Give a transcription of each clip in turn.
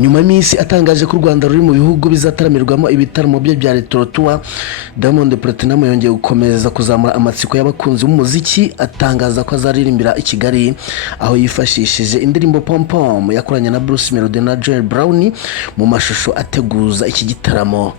nyuma y'iminsi atangaje ko u Rwanda ruri mu bihugu bizataramirwamo ibitaramo bye bya Retro Tour, Diamond Platnumz yongeye gukomeza kuzamura amatsiko y'abakunzi b'umuziki atangaza ko azaririmbira i Kigali, aho yifashishije indirimbo Pom Pom yakoranye na Bruce Melody na Joel Brown mu mashusho ateguza iki gitaramo.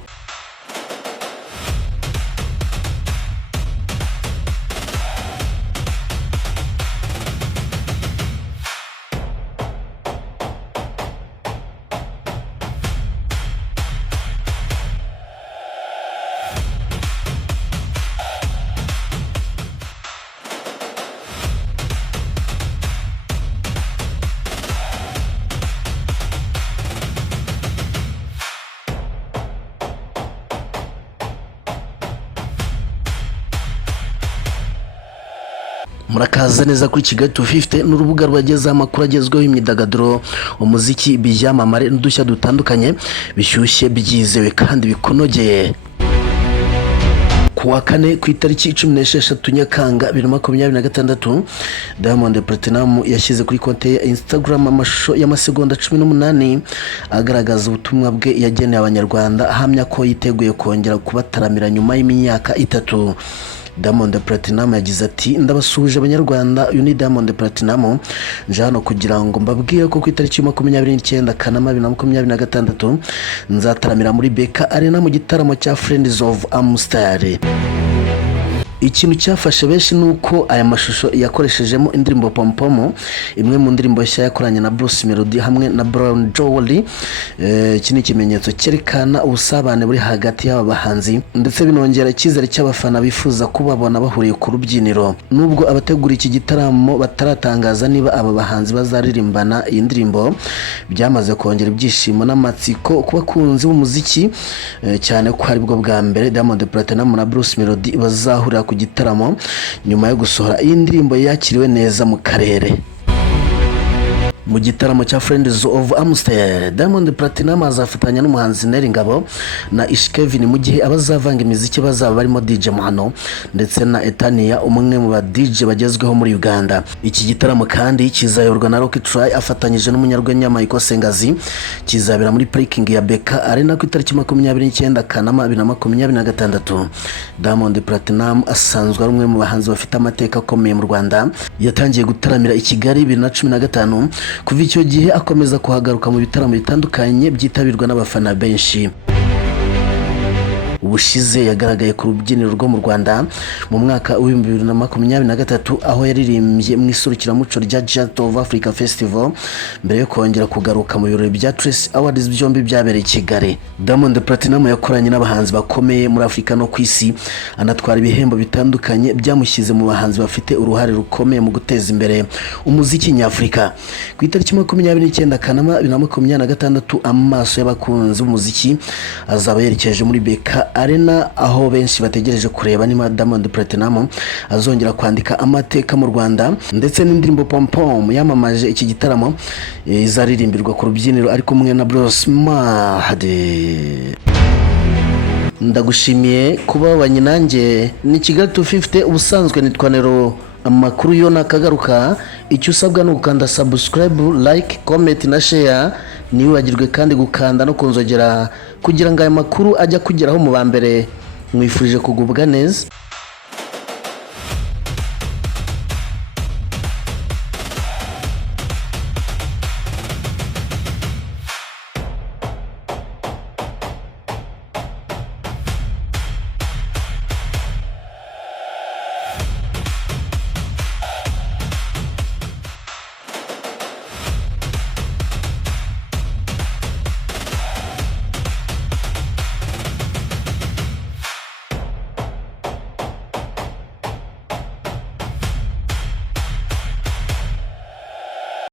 Murakaza neza kuri Kigali 250 n'urubuga rwagezaho amakuru agezweho imyidagaduro, umuziki, ibyamamare n'udushya dutandukanye bishyushye byizewe kandi bikunogeye. Kuwa kane ku itariki 16 Nyakanga 2026, Diamond Platnumz yashyize kuri konti ya Instagram amashusho y'amasegonda 18 agaragaza ubutumwa bwe yageneye abanyarwanda, ahamya ko yiteguye kongera kubataramira nyuma y'imyaka 3. Diamond Platnumz yagize ati: ndabasuhuje abanyarwanda, uyu ni Diamond Platnumz, nje hano kugira ngo mbabwire ko ku itariki 29 Kanama 2026 nzataramira muri Beka Arena mu gitaramo cya Friends of Amstel. Ikintu cyafashe benshi nuko aya mashusho yakoreshejemo indirimbo Pom Pom, imwe mu ndirimbo nshya yakoranye na Bruce Melody hamwe na Brown Joel. Iki ni ikimenyetso cyerekana ubusabane buri hagati y'aba bahanzi, ndetse binongera icyizere cy'abafana bifuza kubabona bahuriye ku rubyiniro. Nubwo abategura iki gitaramo bataratangaza niba aba bahanzi bazaririmbana iyi ndirimbo, byamaze kongera ibyishimo n'amatsiko ku bakunzi b'umuziki, cyane ko ari bwo bwa mbere Diamond Platnumz na Bruce Melody bazahurira ku gitaramo nyuma yo gusohora iyi ndirimbo yakiriwe neza mu karere. Mu gitaramo cya Friends of Amstel, Diamond Platnumz azafatanya n'umuhanzi Neri Ngabo na Ishkevin, mu gihe abazavanga imiziki bazaba barimo DJ Muhano ndetse na Etania, umwe mu ba DJ bagezweho muri Uganda. Iki gitaramo kandi kizayoborwa na Rocky Try afatanyije n'umunyarwenya Michael Sengazi, kizabera muri parking ya Beka Arena ku itariki 29 Kanama 2026. Diamond Platnumz asanzwe ari umwe mu bahanzi bafite amateka akomeye mu Rwanda, yatangiye gutaramira i Kigali 2015. Kuva icyo gihe akomeza kuhagaruka mu bitaramo bitandukanye byitabirwa n'abafana benshi. Ubushize yagaragaye ku rubyiniro rwo mu Rwanda mu mwaka wa 2023, aho yaririmbye mu isurukiramuco rya Jazz of Africa Festival mbere yo kongera kugaruka mu birori bya Trace Awards byombi byabereye i Kigali. Diamond Platnumz yakoranye n'abahanzi bakomeye muri Afrika no ku isi, anatwara ibihembo bitandukanye byamushyize mu bahanzi bafite uruhare rukomeye mu guteza imbere umuziki nyafrika. Ku itariki 29 Kanama 2026, amaso y'abakunzi b'umuziki azaba yerekeje muri Beka Arena, aho benshi bategereje kureba niba Diamond Platnumz azongera kwandika amateka mu Rwanda, ndetse n'indirimbo Pom Pom yamamaje iki gitaramo izaririmbirwa ku rubyiniro ari kumwe na Bruce Melody. Ndagushimiye kuba wabanye nanjye. Ni Kigali 250, ubusanzwe nitwa Nero. Amakuru yo nakagaruka, icyo usabwa no gukanda subscribe, like, comment na share. Niwagirwe kandi gukanda no kunzogera kugira ngo aya makuru ajya kugeraho mu bambere. Mwifurije kugubwa neza.